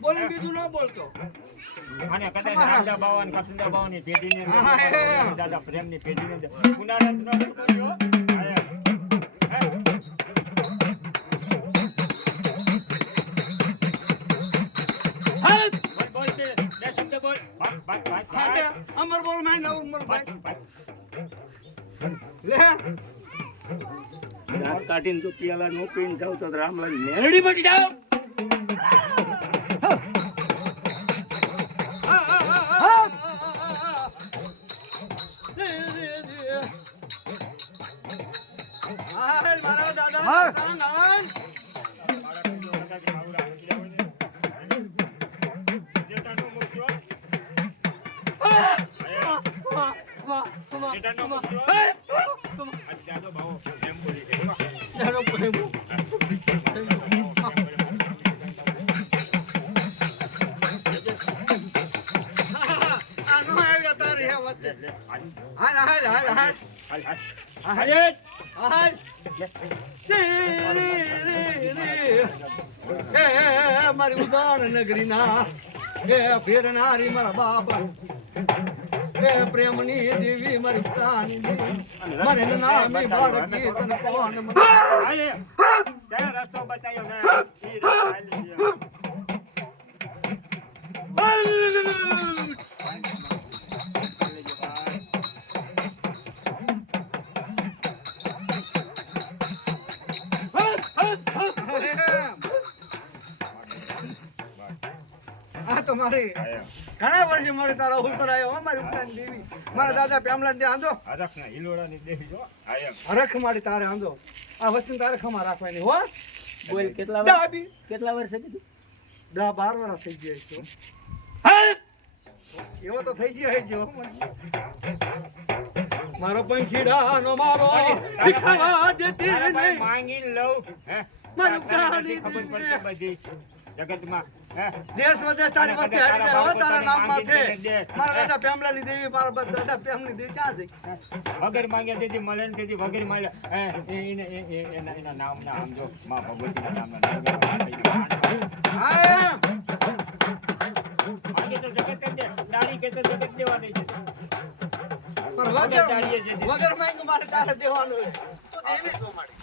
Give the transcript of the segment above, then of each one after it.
બોલે બીજું ના બોલતો અને કદાચ રાજા બાવન કસુંદા બાવન ની પેઢી ને દાદા પ્રેમ ની પેઢી ને પુનારંત નો બોલ્યો અમર બોલ માં નવ ઉમર ભાઈ લે રાત કાઢીને તો પિયાલા નો પીને જાવ તો રામલાલ મેરડી મટી જાવ મારી ઉદાન નગરી ના ફેરનારી મારા બાપા પ્રેમની દેવી મારી તાની મને નામી બાળકી તન કોણ રસ્તો બતાયો ને તમારે ઘણા વર્ષે મારે તારા ઉપર આવ્યો મારી ઉતાની દેવી મારા દાદા પેમલા દે આંધો હરખ ના હિલોડા ની દેવી જો હરખ મારી તારે આંધો આ વસ્તુ તારે ખમા રાખવાની હો બોલ કેટલા વર્ષ કીધું 10-12 વર્ષ થઈ ગયા છો એવો તો થઈ ગયો છે મારો પંખીડા નો મારો દેખાવા દેતી નહીં માંગી લઉં હે મારી ઉતાની ખબર પડશે બધી જગતમાં દેશ વિદેશ તારી વચ્ચે હારી જાય હો તારા નામમાં છે મારા દાદા પેમલાની દેવી મારા દાદા પેમની દેવી ક્યાં છે વગર માંગે તેથી મળે ને તેથી વગર મળે એના નામના આમ જો માં ભગવતીના નામના માંગે તો જગત દે દાડી કે તો જગત દેવાની છે વગર માંગે મારે તારે દેવાનું તો દેવી શું મળે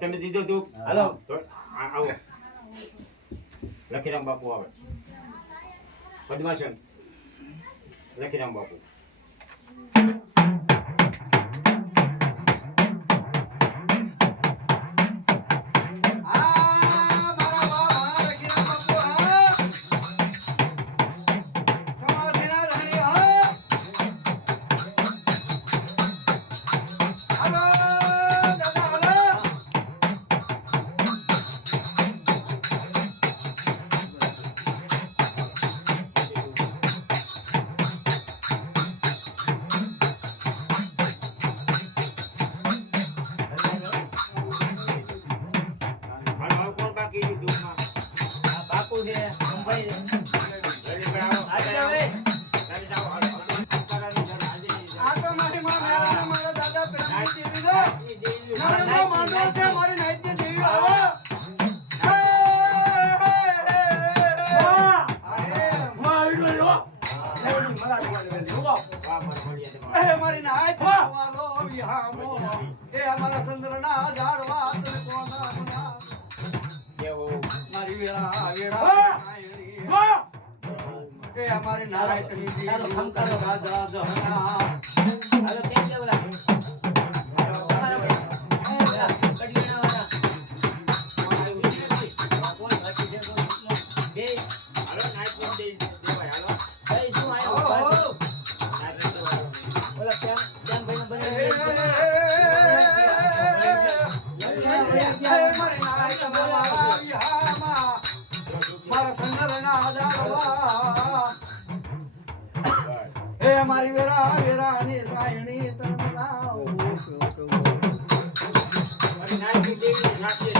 તમે દીધો તું હાલો આવો લખીરામ બાપુ આવે પદ્માસન લખીરામ બાપુ ભાઈ આજે હવે આ તો મારી માં મેળાને મારા દાદા પ્રેમની દેવી છે. મારો નામ માંડવો છે, મારી નાઈટની દેવી આવો. મારી નાઈટ વાલો વિહામો એ અમારા ચંદ્રના ઝાડવા તને કોના મારી વેળા વેળા એ અમારી નાઈટની દેવી રાજા જહના હાલો કેમ છે બોલા તમારા કડિયાના વાળા કોણ બાકી છે કોણ બે હાલો નાઈટ માં દે દેવાય હાલો ભાઈ શું આયો બોલા કેમ કેમ ભાઈ બને મારી નાઈટ વાલા વિહામા મારા ચંદ્રના ઝાડવા એ મારી વેરા વેરાની સાયણી તરના નાઈટ દેવી સાથે